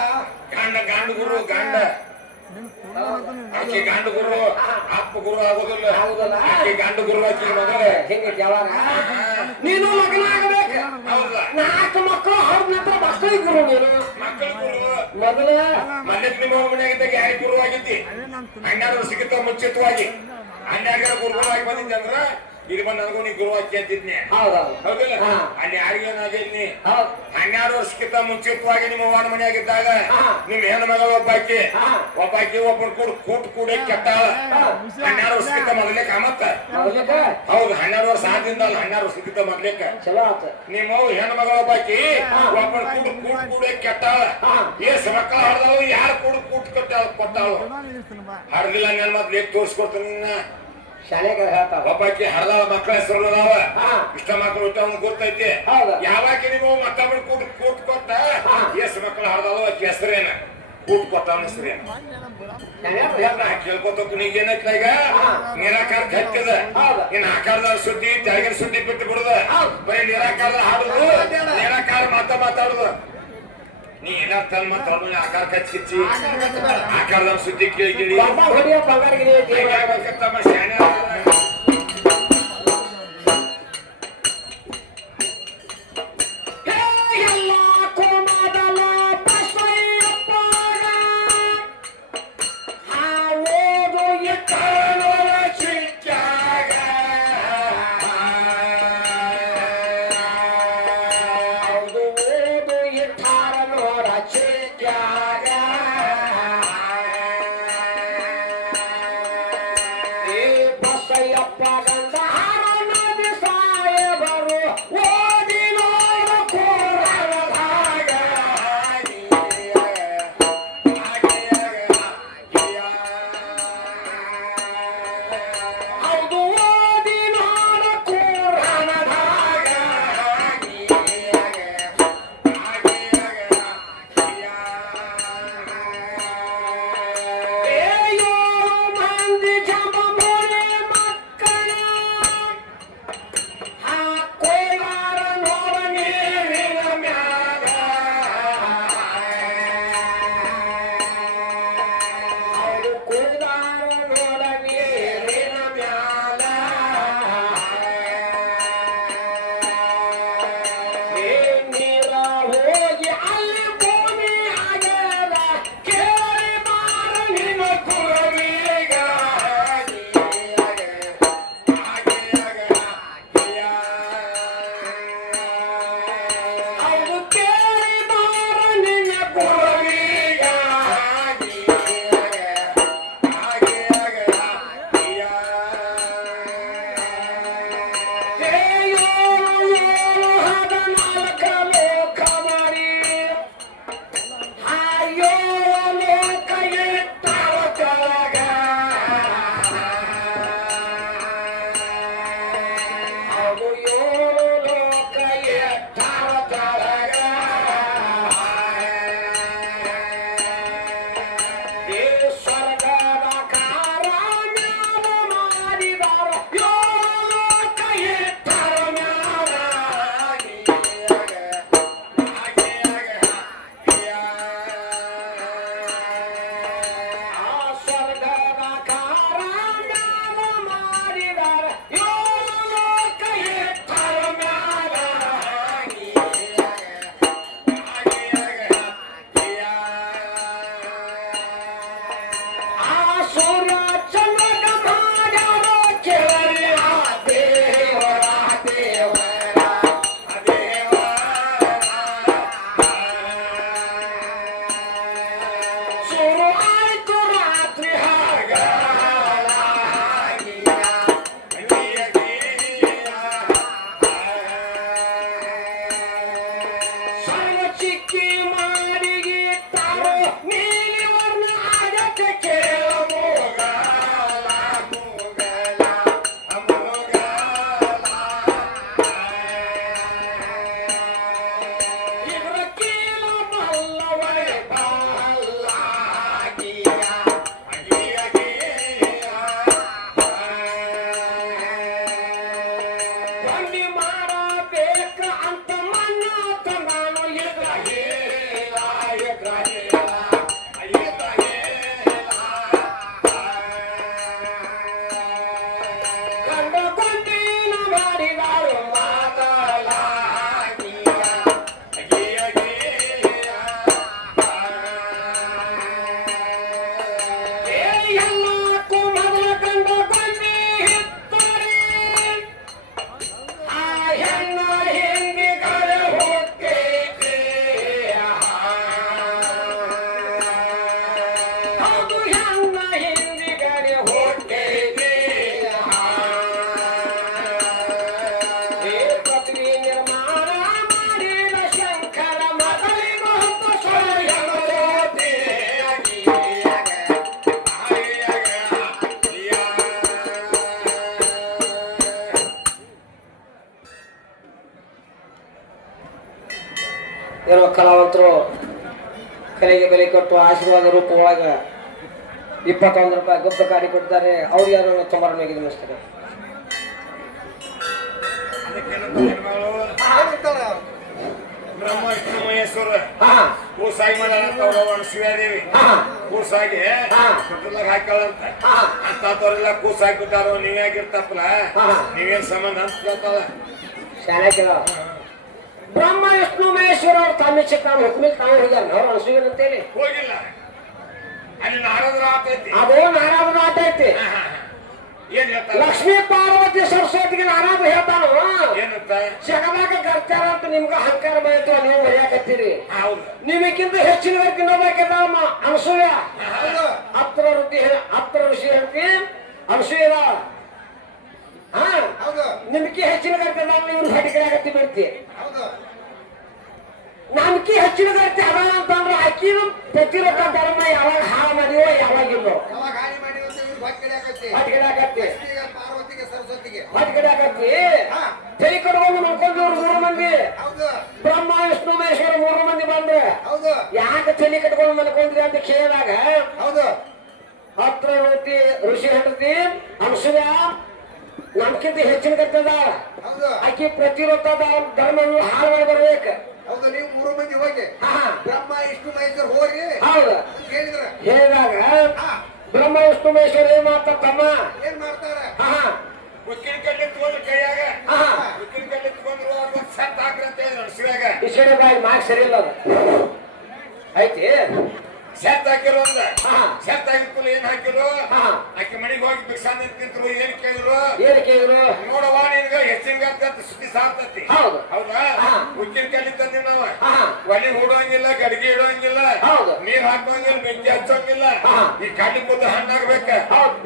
ಗಂಡ ಗುರು ಗಂಡ ಆಕೆ ಗಂಡ ಗುರು ಅಪ್ಪ ಗುರು ಆಗೋದಿಲ್ಲ ಆಕೆ ಗಂಡ ಗುರು ಆಕಿ ಮಗನೇ ಹೆಂಗೈತಿ ಯಾವಾಗ ನೀನು ಲಗ್ನ ಆಗಬೇಕು ನಾಲ್ಕು ಮಕ್ಕಳು ಹೌದ್ ನಂತರ ಮಕ್ಕಳಿಗೆ ಗುರು ನೀನು ಮಕ್ಕಳ ಗುರು ಮೊದಲ ಮನೆಗ್ ನಿಮ್ಮ ಮನೆಯಾಗಿದ್ದಾಗ ಯಾರಿಗೆ ಗುರು ಆಗಿದ್ದಿ 12 ವರ್ಷಕ್ಕಿಂತ ಮುಂಚಿತವಾಗಿ 12 ಗುರುಗಳಾಗಿ ಬಂದಿದ್ದೆ ಅಂದ್ರ ಇಲ್ಲಿ ಬಂದ್ ನನಗೂ ನೀ ಗುರು ಹಾಕಿ ಅಂತಿದ್ನಿ ಹೌದಿಲ್ಲ ಅಲ್ಲಿ ಯಾರಿಗೇನಾಗಿದ್ನಿ 12 ವರ್ಷಕ್ಕಿಂತ ಮುಂಚಿತವಾಗಿ ನಿಮ್ಮ ಅವ್ವನ ಮನೆಯಾಗಿದ್ದಾಗ ನಿಮ್ ಹೆಣ್ಣು ಮಗಳು ಒಬ್ಬಾಕಿ ಒಬ್ಬನ ಕೂಟ ಕೆಟ್ಟಾಳ 12 ವರ್ಷಕ್ಕಿಂತ ಮೊದಲೇ ಕಾಮತ್ತ ಹೌದು 12 ವರ್ಷ ಆದಿಂದ ಅಲ್ಲ 12 ವರ್ಷಕ್ಕಿಂತ ಮೊದ್ಲೇಕ ಚಲೋ ಆತ ನಿಮ್ಮ ಹೆಣ್ಣು ಮಗಳ ಒಬ್ಬಾಕಿ ಒಬ್ಬನ ಕೂಟ ಕೆಟ್ಟಾಳ ಏಸ್ ಮಕ್ಕಳ ಹಡ್ದಾಳು ಯಾರು ಕೂಟ ಕೊಟ್ಟಾಳು ಹಡ್ದಿಲ್ಲ ನನ್ ಮತ್ ಲೇಕ್ ತೋರ್ಸ್ಕೊಡ್ತೀನಿ ನಿನ್ನ ಶಾಲೆಗೆ ಹೇಳ್ತಾವ ಒಬ್ಬಾಕಿ ಹಡ್ದಾಳ ಮಕ್ಕಳ ಹೆಸರು ಅದಾವ ಇಷ್ಟ ಮಕ್ಕಳು ಇಷ್ಟ ಗೊತ್ತೈತಿ ಯಾವಾಗ ನೀವು ಮತ್ತೊಬ್ಬರು ಕೂಟ್ ಕೊಟ್ಟ ಎಸ್ ಮಕ್ಕಳು ಹಡ್ದಾಳು ಆಕಿ ಹೆಸರೇನ ಕೂಟ್ ಕೊಟ್ಟ ಅವನ ಹೆಸರೇನು ಕೇಳ್ಕೊತ ಕುಣಿಗೇನೈತ್ಲ ಈಗ ನಿರಾಕಾರ ಹತ್ತಿದ ಇನ್ ಆಕಾರದ ಸುದ್ದಿ ತೆಳಗಿನ ಸುದ್ದಿ ಬಿಟ್ಟು ಬಿಡುದ ಬರೀ ನಿರಾಕಾರದ ಹಾಡುದು ನಿರಾಕಾರ ಮಾತಾಡುದು ನೀ ಏನಾರ ತನ್ ಮಾತಾಡೋಣ ಆಕಾರ ಕಚ್ಚಿಚ್ಚಿ ಆಕಾರದ ಸುದ್ದಿ ಕೇಳಿ ತಮ್ಮ ಶಾನೆ Hey, ಏನೋ ಕಲಾವಂತರು ಕಲೆಗೆ ಬೆಲೆ ಕೊಟ್ಟು ಆಶೀರ್ವಾದ ರೂಪ ಒಳಗ 21 ರೂಪಾಯಿ ಗುಪ್ತ ಕಾಡಿ ಕೊಡ್ತಾರೆ. ಅವ್ರಿಗೆ ಯಾರು ತೊಂಬರ ಹೋಗಿದೆ ಅನಿಸ್ತಾರೆ. ಬ್ರಹ್ಮ ವಿಷ್ಣು ಮಹೇಶ್ವರ ಕೂಸಾಗಿ ಮಾಡಂತ ಶಿವಾದೇವಿ ಕೂಸಾಗಿ ಕುಟುಂಬದಾಗ ಹಾಕಳಂತ ಅಂತವ್ರೆಲ್ಲ ಕೂಸಾಗಿ ಬಿಟ್ಟಾರ. ನೀವ್ಯಾಗಿರ್ತಪ್ಪಲ್ಲ ನೀವೇನ್ ಸಂಬಂಧ ಅಂತ ಕೇಳ್ತಾಳ. ಶಾಲೆ ಬ್ರಹ್ಮ ವಿಷ್ಣು ಮಹೇಶ್ವರ ಅವ್ರು ತಮ್ಮ ಚಿಕ್ಕ ಹುಕ್ಮಿಲ್ ತಾವು ಹೋಗ್ಯಾರ. ಅವ್ರು ಅನ್ಸುವಿನ ಅಂತೇಳಿ ಹೋಗಿಲ್ಲ. ಅಲ್ಲಿ ನಾರದ್ರ ಆತೈತಿ. ಅದು ನಾರಾಧನ ಆತೈತಿ. ಏನ್ ಹೇಳ್ತಾರ? ಲಕ್ಷ್ಮೀ ಪಾರ್ವತಿ ಸರಸ್ವತಿಗೆ ನಾರಾಧ ಹೇಳ್ತಾನ. ಏನಂತ? ಜಗದಾಗ ಗರ್ಚಾರ ಅಂತ ನಿಮ್ಗ ಅಹಂಕಾರ ಬಂದಿತ್ತು. ನೀವು ಮರ್ಯಾಕತ್ತೀರಿ. ಹೌದು. ನಿಮಗಿಂತ ಹೆಚ್ಚಿನ ವ್ಯಕ್ತಿ ನೋಡ್ಬೇಕಲ್ಲ ಅನಸೂಯ. ಹತ್ರ ಋಷಿ ಹೇಳ್ತಿ ಅನಸೂಯ. ಹಾ ನಿಮ್ಗೆ ಹೆಚ್ಚಿನ ಗರ್ತಿ ಇವ್ರು ಹಟಿಕರಾಗತ್ತಿ ಬಿಡ್ತಿ. ನಮ್ಗೆ ಹೆಚ್ಚಿನ ಗರ್ತಿ ಅದ ಅಂತಂದ್ರೆ ಅಕ್ಕಿನ ಪ್ರತಿರೋಧ ಧರ್ಮ ಯಾವಾಗ ಹಾಳು ಮಾಡಿವೋ ಯಾವಾಗಿಲ್ಲೋ ಹೊಟ್ಗಿಡಾಕತ್ತಿ ತಲೆ ಕಡ್ಕೊಂಡು ನೋಡ್ಕೊಂಡ್ರು 3 ಮಂದಿ. ಬ್ರಹ್ಮ ವಿಷ್ಣು ಮಹೇಶ್ವರ 3 ಮಂದಿ ಬಂದ್ರೆ ಯಾಕೆ ತಲೆ ಕಟ್ಕೊಂಡು ಮಲ್ಕೊಂಡ್ರಿ ಅಂತ ಕೇಳಿದಾಗ ಹತ್ರ ಋಷಿ ಹೆಂಡತಿ ಅನಸೂಯ ನಮ್ಕಿಂತ ಹೆಚ್ಚಿನ ಕರ್ತದ ಆಕಿ ಪ್ರತಿರೋಧ ಧರ್ಮವನ್ನು ಹಾಳು ಮಾಡಿ ಬರ್ಬೇಕು. ಹೌದು ನೀವು 3 ಮಂದಿ ಹೋಗಿ ಬ್ರಹ್ಮ ವಿಷ್ಣು ಮಹೇಶ್ವರ ಹೋಗಿ ಹೌದು ಹೇಳಿದಾಗ ಬ್ರಹ್ಮ ವಿಷ್ಣು ಮಹೇಶ್ವರ ಏನ್ ಮಾಡ್ತಾರ ತಮ್ಮ? ಏನ್ ಮಾಡ್ತಾರ? ಉಕ್ಕಿನ ಕಡ್ಲಿ ತಗೊಂಡ್ರು ಕೈಯಾಗ ಉಕ್ಕಿನ ಕಡ್ಲಿ ತಗೊಂಡ್ರು ಅವ್ರಿಗೆ ಸತ್ ಹಾಕ್ರಿ ಅಂತ ಹೇಳಿದ್ರು ಶಿವಾಗ. ಇಷ್ಟೇ ಬಾಯಿ ಮಾರ್ಕ್ ಸರಿ ಇಲ್ಲ ಅದು ಐತಿ. ಸೆತ್ ಹಾಕಿರು ಅಂದ. ಸೆತ್ ಹಾಕಿರ್ಕಲ್ಲ ಏನ್ ಹಾಕಿರು? ಆಕಿ ಮನೆಗೆ ಹೋಗಿ ಭಿಕ್ಷಾ ನಿಂತಿದ್ರು. ಏನ್ ಕೇಳಿದ್ರು? ನೋಡವ್ವ ನಿನ್ಗ ಹೆಚ್ಚಿನ ಗರ್ತಿ ಅಂತ ಸುದ್ದಿ ಸಾರ್ತತಿ. ಹೌದಾ? ಉಕ್ಕಿನ ಕಡ್ಲಿ ತಂದಿ ನಾವ ಒಲಿ ಹೂಡೋಂಗಿಲ್ಲ, ಗಡಿಗೆ ಇಡೋಂಗಿಲ್ಲ, ನೀರ್ ಹಾಕೋಂಗಿಲ್ಲ, ಬೆಂಕಿ ಹಚ್ಚೋಂಗಿಲ್ಲ. ಈ ಕಡ್ಲಿ ಕೂದ ಹಣ್ಣಾಗ್ಬೇಕ.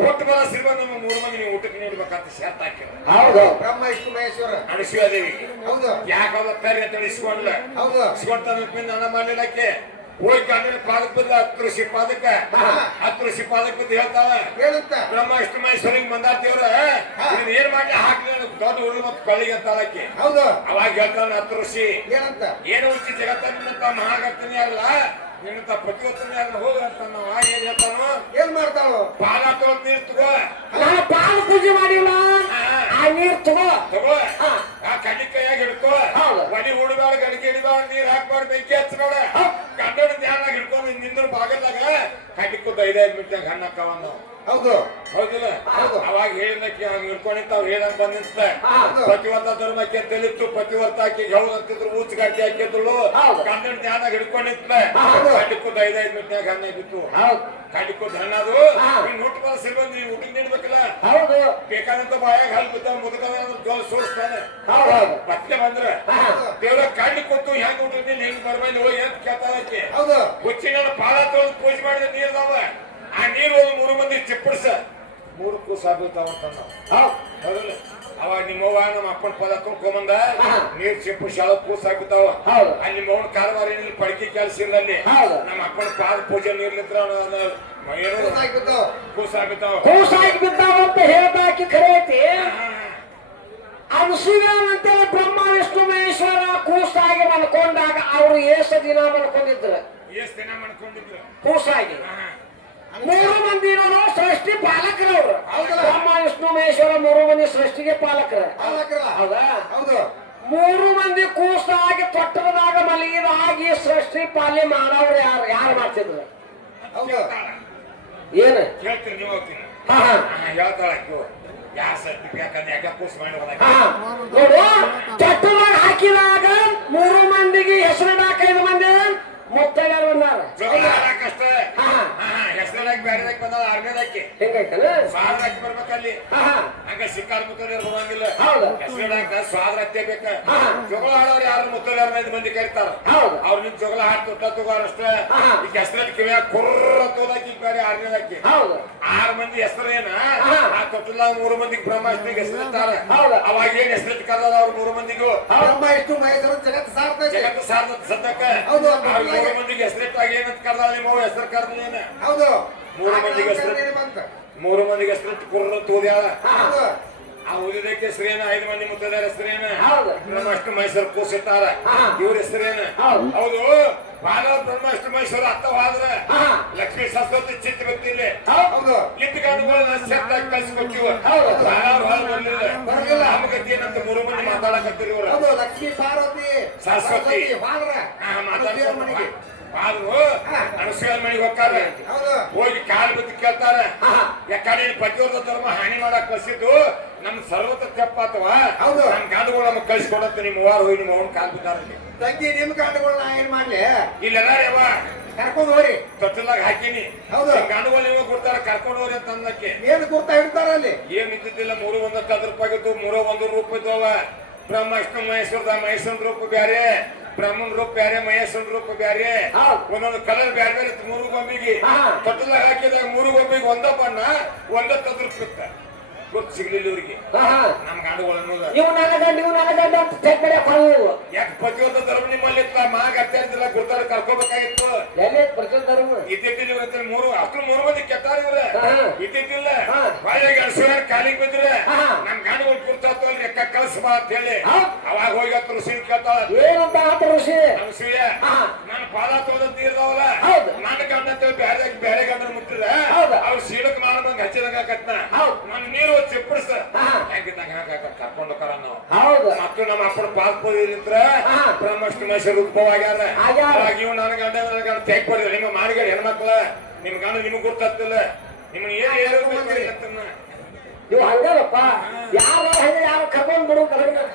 ಒಟ್ಟು ಬಲ ಸಿಲ್ವ ನಮ್ಮ 3 ಮಂದಿ ನೀವು ಊಟಕ್ಕೆ ನೀಡ್ಬೇಕಂತ ಸೆತ್ ಹಾಕಿರು. ಹೌದು ಬ್ರಹ್ಮ ವಿಷ್ಣು ಮಹೇಶ್ವರ ಅನಿಸುವದೇವಿಗೆ. ಹೌದು ಯಾಕಂದ್ರೆ ತರಿ ಅಂತ ಇಸ್ಕೊಂಡ್ಲ. ಹೌದು ಇಸ್ಕೊಂಡ ನನ್ನ ಮಾಡಲಿಕ್ಕೆ ಹೋಗಿ ಗಂಡನ ಪಾದಕ್ ಬಂದ 10 ಋಷಿ ಪಾದಕ್ಕೆ 10 ಋಷಿ ಪಾದಕ್ ಬಂದು ಹೇಳ್ತಾಳ ಬ್ರಹ್ಮ ವಿಷ್ಣು ಮಹೇಶ್ವರಿಗೆ ಮಂದಾರ್ತಿಯವ್ರ ಏನ್ ಮಾಡಿ ಹಾಕ್ಲಿ ದೊಡ್ಡ ಹುಡುಗ ಮತ್ತು ಕಳ್ಳಿಗೆ ಅಂತಾಳಕ್ಕೆ. ಹೌದು ಅವಾಗ ಹೇಳ್ತಾಳ 10 ಋಷಿ ಏನಂತ? ಏನು ಹುಚ್ಚಿ ಜಗತ್ತನ್ನಂತ ಮಹಾಗರ್ತನೇ ಅಲ್ಲ ನಿನ್ನಂತ ಪ್ರತಿವತ್ತನೇ ಅಲ್ಲ ಹೋಗ್ರಂತ. ನಾವ್ ಏನ್ ಹೇಳ್ತಾನೋ ಏನ್ ಮಾಡ್ತಾಳು? ಪಾಲ ತೊಗೊಂಡ್ ನೀರ್ ತಗೋ. ನಾನು ಪಾಲ ಪೂಜೆ ಮಾಡಿಲ್ಲ ಆ ನೀರ್ ತಗೋ. ಆ ಕಡ್ಲಿ ಕೈಯಾಗ ಹಿಡ್ಕೋ. ಒಲಿ ಹುಡುಗಾಳ ಗಡಿಗೆ ಹಿಡಿದಾಳ, ನೀರ್ ಹಾಕ್ಬಾರ್ದು, ಬೆಂಕಿ ಹಚ್ಚಬೇಡ. ಗಂಡನ ಧ್ಯಾನ ಹಿಡ್ಕೊಂಡು ನಿಂದ್ರ ಬಾಗಲ್ದಾಗ ಕಡ್ಲಿ ಕೂತ 5 ಮಿನಿಟ್ನಾಗ ಹಣ್ಣು ಹಾಕವ ನಾವು. ಹೌದು ಹೌದಿಲ್ಲ? ಅವಾಗ ಹೇಳಿದಕ್ಕೆ ಹಿಡ್ಕೊಂಡಿತ್ತ ಅವ್ರು ಹೇಳಂಗ್ ಬಂದಿತ್ತ. ಪತಿವರ್ತ ಧರ್ಮಕ್ಕೆ ತಿಳಿತ್ತು. ಪತಿವರ್ತ ಹಾಕಿ ಹೌದ್ ಅಂತಿದ್ರು, ಊಚ್ ಗಾಡಿ ಹಾಕಿದ್ರು. ಗಂಡನ ಧ್ಯಾನ ಹಿಡ್ಕೊಂಡಿತ್ತ. ಕಡ್ಲಿ ಕೂತ 5 ಮಿನಿಟ್ನಾಗ ಹಣ್ಣು ಆಗಿತ್ತು. ಕಡ್ಲಿ ಕೂತ ಹಣ್ಣದು ಊಟ ಬಲ ಸಿಲ್ಬಂದ್ ನೀವು ಊಟಕ್ಕೆ ನೀಡ್ಬೇಕಲ್ಲ. ಬೇಕಾದಂತ ಬಾಯಾಗ ಹಲ್ ಬಿದ್ದ ಮುದುಕದ ಜೋಲ್ ಸೋರಿಸ್ತಾನೆ. ಮತ್ತೆ ಬಂದ್ರೆ ದೇವ್ರ ಕಡ್ಲಿ ಕೂತು ಹೆಂಗ್ ಊಟ ಹೆಂಗ್ ಬರ್ಬಂದು ಹೋಗಿ ಅಂತ ಕೇಳ್ತಾಳಕ್ಕೆ. ಹುಚ್ಚಿನ ಪಾಲ ತೊಳೆದು ಪೂಜೆ ಮಾಡಿದ ನೀರ್ದಾವ. ಆ ನೀರು ಹೋಗಿ 3 ಮಂದಿ ಚಿಪ್ಪಡಿಸ 3 ಕೂಸ ಬೀಳ್ತಾವಂತ ನಾವು. ಹೌದಲ್ಲ? ಅವಾಗ ನಿಮ್ಮವ್ವ ನಮ್ಮ ಅಪ್ಪನ ಪದ ತುಂಬ್ಕೊಂಬಂದ ನೀರ್ ಚಿಪ್ಪಡಿಸಿ ಯಾವ ಕೂಸ ಹಾಕುತ್ತಾವ. ಅಲ್ಲಿ ನಿಮ್ಮವ್ನ ಕಾರವಾರ ಪಡ್ಕಿ ಕೆಲಸ ಇಲ್ಲ. ಅಲ್ಲಿ ನಮ್ಮ ಅಪ್ಪನ ಪಾದ ಪೂಜೆ ನೀರ್ಲಿತ್ರ ಕೂಸ ಬಿದ್ದಾವ ಅಂತ ಹೇಳ್ದಾಕಿ ಖರೆ ಐತಿ. ಅನಸೂಯ ಅಂತೇಳಿ ಬ್ರಹ್ಮ ವಿಷ್ಣು ಮಹೇಶ್ವರ ಕೂಸಾಗಿ ಮಲ್ಕೊಂಡಾಗ ಅವ್ರು ಎಷ್ಟು ದಿನ ಮಲ್ಕೊಂಡಿದ್ರು? ಕೂಸಾಗಿ 3 ಮಂದಿ ಸೃಷ್ಟಿ ಪಾಲಕರವ್ರು. ಬ್ರಹ್ಮ ವಿಷ್ಣು ಮಹೇಶ್ವರ 3 ಮಂದಿ ಸೃಷ್ಟಿಗೆ ಪಾಲಕರ. ಹೌದಾ? 3 ಮಂದಿ ಕೂಸಾಗಿ ತೊಟ್ಟದಾಗ ಮಲಗಿದಾಗಿ ಸೃಷ್ಟಿ ಪಾಲನೆ ಮಾಡವ್ರು ಯಾರು ಮಾಡ್ತಿದ್ರು? ಏನು ಹೇಳ್ತೀರಿ ನೀವು? ಹೇಳ್ತಾಳಕ್ಕೆ ಯಾವ ಸೃಷ್ಟಿ ಬೇಕಂದ್ರೆ ಯಾಕೆ ಕೂಸ್ ಮಾಡಿ ನೋಡು, ತೊಟ್ಟದಾಗ ಹಾಕಿದಾಗ 3 ಮಂದಿಗೆ ಹೆಸರಿಡಾಕ 5 ಮಂದಿ ಮುತ್ತೈದರು ಬಂದಾರ. ಹೆಸರಾಗಿ ಬೇರೆದಕ್ಕೆ ಬಂದ 6ನೇದಕ್ಕೆ ಹೆಂಗೈತಲ್ಲ ಸ್ವಾದ್ರಕ್ಕೆ ಬರ್ಬೇಕಲ್ಲಿ. ಹಂಗ ಸಿಕ್ಕಾಲ್ ಮುತ್ತೈದೆಯರು ಬರೋಂಗಿಲ್ಲ. ಹೆಸರಿಡಾಕ ಸ್ವಾದ್ರತ್ತೆ ಬೇಕ. ಜಗಳ ಆಡೋರು ಯಾರು ಮುತ್ತೈದೆಯವ್ರ 5 ಮಂದಿ ಕರೀತಾರ. ಅವ್ರು ನಿಮ್ ಜಗಳ ಹಾಡ್ ತೊಟ್ಟ ತಗೋರಷ್ಟೇ. ಈಗ ಹೆಸರಕ್ಕೆ ಕಿವಿಯಾಗ ಕುರ್ರ ತೋದಾಕಿ ಬೇರೆ 6ನೇದಕ್ಕೆ 6 ಮಂದಿ ಹೆಸರೇನ ಆ ತೊಟ್ಟದಾಗ 3 ಮಂದಿಗೆ ಬ್ರಹ್ಮಾಷ್ಟ್ರಿಗೆ ಹೆಸರಿರ್ತಾರ. ಅವಾಗ ಏನ್ ಹೆಸರಿಟ್ಟು ಕರ್ದಾರ ಅವ್ರು 3 ಮಂದಿಗೂ ಬ್ರಹ್ಮ ವಿಷ್ಣು ಮಹೇಶ್ವರ ಜಗತ್ತು ಸಾರ್ದ ಸದ್ದಕ್ಕ 3 ಮಂದಿಗೆ ಹೆಸರಿಟ್ಟಾಗ ಏನಂತ ಕರ್ದಾಳ ನಿಮ್ಮ ಹೆಸರು ಕರ್ದೇನ? 3 ಮಂದಿಗೆ ಹೆಸರಿಟ್ಟು ಕುರ್ರ ತೋದ್ಯಾಳ. ಆ ಉಳಿದಕ್ಕೆ ಹೆಸರೇನ 5 ಮಂದಿ ಮುತ್ತೈದರ ಹೆಸರೇನ ಹೌದು. ಬ್ರಹ್ಮಾಷ್ಟ ಮೈಸೂರು ಕೂಸಿರ್ತಾರ ಇವ್ರ ಹೆಸರೇನ ಹೌದು. ಹೌದು ಬಾಲವ್ರ ಬ್ರಹ್ಮಾಷ್ಟ ಮೈಸೂರು ಅರ್ಥವಾದ್ರ ಲಕ್ಷ್ಮೀ ಸರಸ್ವತಿ ಚಿತ್ತ ಗೊತ್ತಿಲ್ಲ ಹೌದು ಲಿಪ್ಪಿಗಾಡುಗಳನ್ನ ಸೆಟ್ ಆಗಿ ಕಳ್ಸಿಕೊಟ್ಟಿವ ಹೌದು. ಬರಲಿಲ್ಲ ನಮಗತಿ ಏನಂತ 3 ಮಂದಿ ಮಾತಾಡಕತ್ತೀರಿ ಇವ್ರು ಹೌದು ಲಕ್ಷ್ಮೀ ಪಾರ್ವತಿ ಸರಸ್ವತಿ ಬಾಳ್ರ ಮಾತಾಡ್ತಾರೆ ಬಾದ್ರು ಅನಸೂಯ ಮನೆಗೆ ಹೋಗ್ತಾರೆ ಹೌದು ಹೋಗಿ ಕಾಲು ಬಿದ್ದು ಕೇಳ್ತಾರ ಯಾಕಂದ್ರೆ ಪ್ರತಿಯೊಂದು ಧರ್ಮ ಹಾನಿ ಮಾಡಕ್ ಕಳ್ಸಿದ್ದು ನಮ್ ಸರ್ವತ್ರ ತೆಪ್ಪಾತವ ಹೌದು. ನಮ್ ಗಾದುಗಳು ನಮಗ್ ಕಳ್ಸಿಕೊಡತ್ತೆ ನಿಮ್ಮ ವಾರ ಹೋಗಿ ನಿಮ್ಮ ಅವ್ನ ಕಾಲ್ ಬಿದ್ದಾರ ತಂಗಿ ನಿಮ್ ಗಂಡುಗಳನ್ನ ಏನ್ ಮಾಡ್ಲಿ ಇಲ್ಲೆಲ್ಲ ಯಾವ ಕರ್ಕೊಂಡ್ ಹೋರಿ ತೊಟ್ಟಲಾಗ ಹಾಕಿನಿ ಹೌದು. ಗಾಡುಗಳು ನೀವು ಕೊಡ್ತಾರ ಕರ್ಕೊಂಡು ಹೋಗ್ರಿ ಅಂತ ಅನ್ನಕ್ಕೆ ಏನ್ ಗುರ್ತಾ ಇಡ್ತಾರ ಅಲ್ಲಿ ಏನ್ ಇದ್ದಿದ್ದಿಲ್ಲ 310 ರೂಪಾಯಿ ಇದ್ದು 301 ರೂಪಾಯಿ ಇದ್ದವ ಬ್ರಹ್ಮಾಷ್ಟ ಮಹೇಶ್ವರದ ಮಹೇಶ್ವರ ರೂಪ ಬ್ಯಾರೆ ಬ್ರಹ್ಮನ್ ರೂಪ ಬ್ಯಾರೆ ಮಹೇಶ್ವರ ರೂಪ ಬ್ಯಾರೆ ಒಂದೊಂದು ಕಲರ್ ಬ್ಯಾರೆ ಬೇರೆ 3 ಗೊಂಬಿಗೆ ತೊಟ್ಟಲಾಗ ಹಾಕಿದಾಗ 3 ಗೊಂಬಿಗೆ ಒಂದ ಬಣ್ಣ ಒಂದ ತದ್ರೂಪಿತ್ತ ಗೊತ್ತು ಸಿಗ್ಲಿಲ್ಲ ಇವ್ರಿಗೆ ನಮ್ ಗಾಡುಗಳನ್ನು ಇವ್ ನನ್ನ ಗಂಡ ಅಂತ ಚೆಕ್ ಮಾಡ್ಯಾಕ ಯಾಕೆ ಪ್ರತಿಯೊಂದು ಧರ್ಮ ನಿಮ್ಮಲ್ಲಿ ಇತ್ತ ಮಾಗ ಅತ್ಯಾರಿಲ್ಲ ಗುರ್ತಾರ ಕರ್ಕೋಬೇಕಾಗಿತ್ತು ಎಲ್ಲಿ ಪ್ರತಿಯೊಂದು ಧರ್ಮ ಇದ್ದಿದ್ದಿಲ್ಲ ಇವತ್ತು 3 ಮಂದಿ ಕೆತ್ತಾರ ಇವ್ರ ಇದ್ದಿದ್ದಿಲ್ಲ ಬಾಯಾಗಿ ಅಣಸುವ ಕಾಲಿಗೆ ಬಿದ್ರೆ ನಮ್ ಗಾಡುಗಳು ಗುರ್ತಾತಲ್ರಿ ಅಕ್ಕ ಕಳ್ಸಬಾ ಅಂತ ಹೇಳಿ ಅವಾಗ ಹೋಗಿ ಹತ್ತು ಋಷಿ ಕೇಳ್ತಾಳ ಏನಂತ ಆತ ಋಷಿ ಅಣಸೂಯ ನಾನು ಪಾದ ತೊಳೆದಂತ ಇರ್ದಾವಲ್ಲ ನನ್ನ ಗಂಡ ಅಂತ ಬೇರೆ ಗಂಡನ ಮುಟ್ಟಿದ ಅವ್ರು ಶೀಲಕ್ ಮಾಡ್ದಂಗ ಹಚ್ಚಿದಂಗ ಆಕತ್ನ ನಾನು ನೀರು ಚಿಪ್ಪಡಿಸ ಹೆಂಗಿದ್ದಂಗ ಕರ್ಕೊಂಡು ಹೋಗ್ತಾರ ನಾವು ಮತ್ತು ನಮ್ಮ ಅಪ್ಪನ ಪಾಲ್ಪೋದ್ರಿಂತ್ರ ಬ್ರಹ್ಮಾಷ್ಟ ಮೈಸೂರು ಉದ್ಭವ ಆಗ್ಯಾರ ಇವ್ ನನ್ನ ಗಂಡ ತೆಗ್ ಬರ್ರಿ ನಿಮ್ಮ ಮಾಡಿಗಾರ ಹೆಣ್ಮಕ್ಳ ನಿಮ್ ಗಂಡ ನಿಮಗ್ ಗೊತ್ತಾಗ್ತಿಲ್ಲ ನಿಮ್ಮನ್ನ ಏನ್ ನೀವು ಹಂಗಲ್ಲಪ್ಪ ಯಾರು ಹಂಗ ಯಾರು ಕರ್ಕೊಂಡ್ ಬಿಡು ಕರ್ಕೊಂಡ್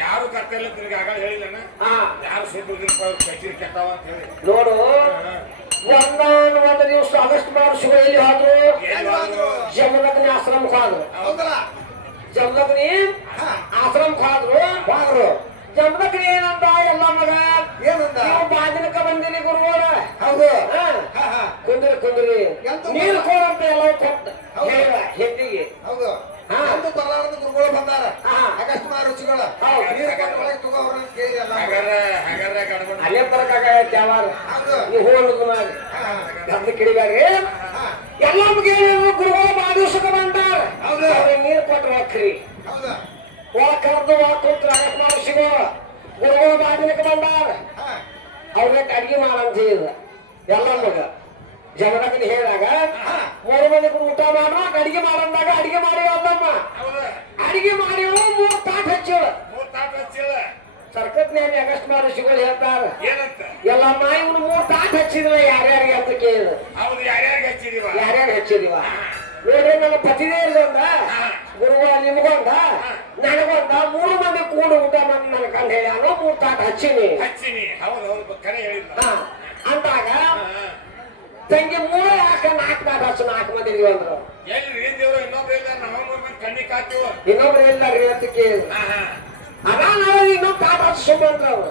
ಯಾರು ಕರ್ತಲ್ಲ ತಿರ್ಗಿ ಆಗ ಹೇಳಿಲ್ಲ ಯಾರು ಸುದ್ದಿ ಕೆಟ್ಟವ ಅಂತ ಹೇಳಿ ನೋಡು ಒಂದು ದಿವಸ ಆಗಸ್ಟ್ ಮಾರ್ಚ್ಗಳು ಎಲ್ಲಿ ಹೋದ್ರು ಜಮದಗ್ನಿ ಆಶ್ರಮಕ್ಕೆ ಹೋದ್ರು ಜಮದಗ್ನಿ ಆಶ್ರಮಕ್ಕೆ ಹೋದ್ರು ಜಮದಗ್ನಿ ಏನಂತ ಎಲ್ಲ ಮಗ ನೀವು ಬಾದಿನಕ ಬಂದಿನಿ ಗುರುಗಳ ಹೌದು ಕುಂದ್ರಿ ನೀರು ಕೋರಂತ ಎಲ್ಲ ಕೊಟ್ಟ ಹೆಂಡಿಗೆ ಹೌದು ಬರಲಾರದ ಗುರುಗಳು ಬಂದಾರ ಆಗಸ್ಟ್ ರುಚಿಗಳು ಅಲ್ಲೇ ಬರಕಾಗ ನೀವು ಹೋಗುದು ಮಾಡಿ ಗಂಧ ಕಿಡಿಗಾರಿ ಎಲ್ಲ ಗುರುಗಳು ಬಾಳ ದಿವಸಕ್ಕೆ ಬಂದಾರ ನೀರು ಕೊಟ್ರ ಹಾಕ್ರಿ ಒಳ ಕರೆದು ಒಳ ಕುಂತ್ರ ಮಹರ್ಷಿಗಳು ಗುರುಗಳು ಬಾಗಿಲಿಕ್ಕೆ ಬಂದಾರ ಅವ್ರಿಗೆ ಅಡಿಗೆ ಮಾಡಂತ ಹೇಳಿದ ಎಲ್ಲ ಮಗ ಜಮದಗ್ನಿ ಹೇಳಿದಾಗ 3 ಮಂದಿ ಊಟ ಮಾಡುವಾಗ ಅಡಿಗೆ ಮಾಡಂದಾಗ ಅಡಿಗೆ ಮಾಡಿ ಅಲ್ಲಮ್ಮ ಅಡಿಗೆ ಮಾಡಿ 3 ತಾಟ್ ಹಚ್ಚಿವ ಸರ್ಕತ್ನ್ಯಾಮಿ ಅಗಸ್ಟ್ ಮಹರ್ಷಿಗಳು ಹೇಳ್ತಾರ ಎಲ್ಲಮ್ಮ ಇವನು 3 ತಾಟ್ ಹಚ್ಚಿದ್ರ ಯಾರ್ಯಾರಿಗೆ ಅಂತ ಕೇಳಿದ ಯಾರ್ಯಾರು ಹಚ್ಚಿದೀವ ನೋಡ್ರಿ ನನ್ನ ಪತಿದೇವ್ರಿಗೊಂದ ಗುರುಗಳ ನಿಮ್ಗೊಂದ ನನಗೊಂದ 3 ಮಂದಿ ಕೂಡಿ ಊಟ ಮಾಡಿ ನನ್ನ ಕಂಡು ಹೇಳಿ ಅನ್ನೋ 3 ತಾಟ್ ಹಚ್ಚಿನಿ ಅಂದಾಗ ತಂಗಿ 3 ಯಾಕ 4 ತಾಟ್ ಹಚ್ಚು 4 ಮಂದಿ ಇದೀವಿ ಅಂದ್ರು ಇನ್ನೊಬ್ರು ಇಲ್ಲಾರ್ರಿ ಅಂತ ಕೇಳಿದ್ರು ಅದಾನ ಇನ್ನೊಂದು ತಾಟ್ ಹಚ್ಚು ಸುಮ್ಮಂದ್ರ ಅವ್ರು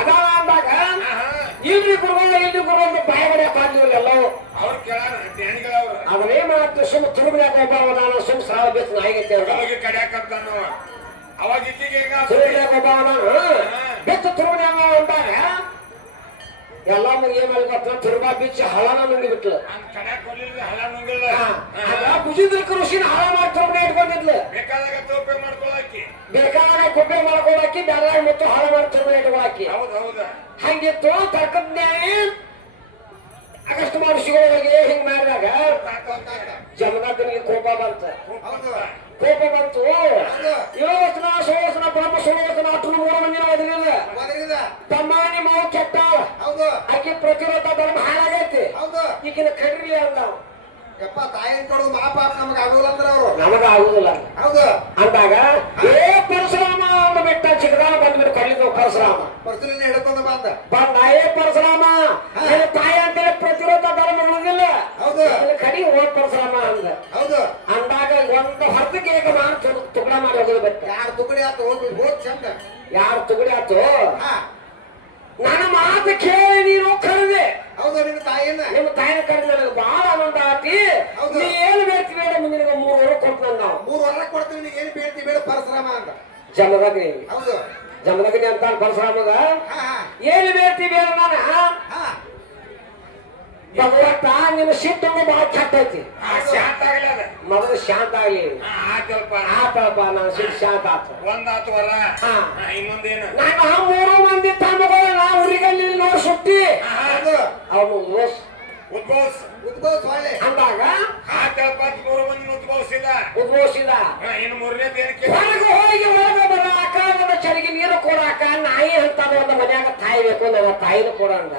ಅದಾನ ಅಂದಾಗ ಇಲ್ಲಿ ಗುರುಗಳು ಬಾಯಿ ಬಡಿಯಕ್ ಆಗ್ಲಿಲ್ಲ ಎಲ್ಲವೂ ಅವನೇ ಮಾಡ್ತೀವಿ ಸುಮ್ಮ ತುರುಬಿನಾಕ ಒಬ್ಬ ಸುಮ್ ಸಾಲ ಬೇಸ್ ನಾಯಿಗೈತೆ ತುರುಬಿನಾಕ ಒಬ್ಬ ಬೆತ್ತ ತುರುಬಿನಾಗ ಅಂದಾಗ ಎಲ್ಲ ಮಂದಿ ಏನ್ ಮಾಡಿ ತುರುಬಾ ಬಿಚ್ಚಿ ಹಳನ ನುಂಗಿ ಬಿಟ್ಲು ಭುಜಿದ್ರ ಋಷಿನ ಹಳ ಮಾಡಿ ತುರುಬನ ಇಟ್ಕೊಂಡಿದ್ಲು ಬೇಕಾದಾಗ ಕೊಬ್ಬೆ ಮಾಡ್ಕೊಳಕಿ ಬೆಳಗಾವಿ ಮತ್ತು ಹಳ ಮಾಡಿ ತುರುಬನ ಇಟ್ಕೊಳಕಿ ಹಂಗಿತ್ತು ತರ್ಕಜ್ಞಾನಿ ಅಗಸ್ಟ್ ಮಹರ್ಷಿಗಳಿಗೆ ಹಿಂಗ್ ಮಾಡಿದಾಗ ಜಮದಗ್ನಿಗೆ ಕೋಪ ಬಂತು ಇಳವಚನ ಸೋವಚನ ಬ್ರಹ್ಮ ಸೋವಚನ ಅಷ್ಟು 3 ಮಂದಿನ ಒದಗಿಲ್ಲ ತಮ್ಮಾನಿ ಮಾವು ಕೆಟ್ಟ ಆಕೆ ಪ್ರತಿರೋಧ ಧರ್ಮ ಹಾಳಾಗೈತಿ ಈಗಿನ ಕಡ್ರಿ ಅಂದ ಯಪ್ಪ ತಾಯಿನ ಕೊಡೋದು ಮಹಾಪಾಪ ನಮಗ ಆಗುದಿಲ್ಲ ಅಂದ್ರ ಅವರು ನಮಗ ಆಗುದಿಲ್ಲ ಹೌದು ಅಂದಾಗ ಪರಶುರಾಮ ಅವನು ಬೆಟ್ಟ ಚಿಕ್ಕದಾನ ಬಂದ್ಬಿಟ್ಟು ಕಳ್ಳಿದ್ದು ಪರಶುರಾಮ ಪರಶುಲಿನ ಹಿಡ್ಕೊಂಡು ಬಂದ ಪರಶುರಾಮ ತಾಯಿ ಅಂತೇಳಿ ಪ್ರತಿರೋಧ ಧರ್ಮ ಉಳಿದಿಲ್ಲ ಹೌದು ಕಡಿ ಹೋದ್ ಪರಶುರಾಮ ಅಂದ ಹೌದು ಅಂದಾಗ ಒಂದು ಹೊರತಕ್ಕೆ ಏಕ ಮಾಡಿ ತುಕಡ ಮಾಡಿ ಹೋಗೋದು ಬೆಟ್ಟ ಯಾರು ತುಕಡಿ ಆತು ಹೋದ್ ಚಂದ ಯಾರು ತುಕಡಿ ಆತು ನನ್ನ ಮಾತು ಕೇಳಿ ನೀನು ಕರೆದೆ ಹೌದು ನಿಮ್ಮ ತಾಯಿನ ಕರೆದ ನನಗೆ ಬಹಳ ಆನಂದ ಆತಿ ನೀ ಏನು ಬೇಡ್ತಿ ಬೇಡ ಮುಂದಿನ 3 ವರ್ಷ ಕೊಡ್ತಾನ ನಾವು 3 ವರ್ಷ ಕೊಡ್ತೀವಿ ನೀ ಏನು ಬೇಡ್ತಿ ಬೇಡ ಪರಶುರಾಮ ಅಂತ ಜಮದಗ್ನಿ ಹೌದು ಜಮದಗ್ನಿ ಅಂತ ಪರಶುರಾಮಗ ಏನು ಬೇಡ್ತಿ ಬೇಡ ನಾನು ಭಗವಂತ ನಿಮ್ಮ ಸಿಟ್ಟು ಬಹಳ ಕೆಟ್ಟೈತಿ ಮೊದಲು ಶಾಂತ ಆಗ್ಲಿ ಆತಲ್ಪ ನಾನು ಸಿಟ್ಟು ಶಾಂತ ಆತ ನಾನು 3 ಮಂದಿ ತಮ್ಮಗಳು ನಾ ಊರಿಗಲ್ಲಿ ನೋಡಿ ಸುಟ್ಟಿ ಅವನು ಉದ್ಭವಿಸ ಅಂದಾಗ ಉದ್ಭವಿಸಿದ ಹೊರಗೆ ಹೋಗಿ ಒಳಗೆ ಬರಾಕ ಒಂದು ಚರಿಗೆ ನೀರು ಕೊಡಾಕ ನಾಯಿ ಅಂತ ಒಂದು ಮನ್ಯಾಗ ತಾಯಿ ಬೇಕು ನನ್ನ ತಾಯಿನ ಕೊಡ ಅಂದ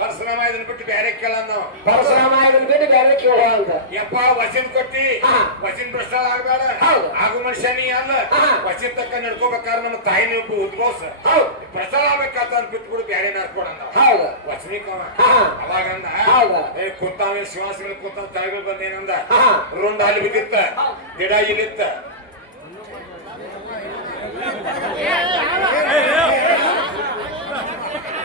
ಪರಶುರಾಮ ಇದನ್ನ ಬಿಟ್ಟು ಬೇರೆ ಕೇಳ ನಾವು ಪರಶುರಾಮ ಇದನ್ನ ಬಿಟ್ಟು ಬೇರೆ ಕೇಳ ಅಂತ ಯಪ್ಪ ವಚನ ಕೊಟ್ಟಿ ವಚನ ಭ್ರಷ್ಟ ಆಗ್ಬೇಡ ಆಗು ಮನುಷ್ಯ ನೀ ಅಲ್ಲ ವಚನ ತಕ್ಕ ನಡ್ಕೋಬೇಕಾದ್ರೆ ನಮ್ಮ ತಾಯಿನ ಉದ್ಭವಸ ಪ್ರಚಾರ ಆಗ್ಬೇಕಾತ ಬಿಟ್ಬಿಡು ಬೇರೆ ನಡ್ಕೊಡ ವಚನಿಕವ ಅವಾಗಂದ ಕುಂತಾವ ಶಿವಾಸಿಗಳು ಕುಂತಾವ ತಲೆಗಳು ಬಂದೇನಂದ ರುಂಡ ಅಲ್ಲಿ ಬಿದ್ದಿತ್ತ ಗಿಡ ಇಲ್ಲಿತ್ತ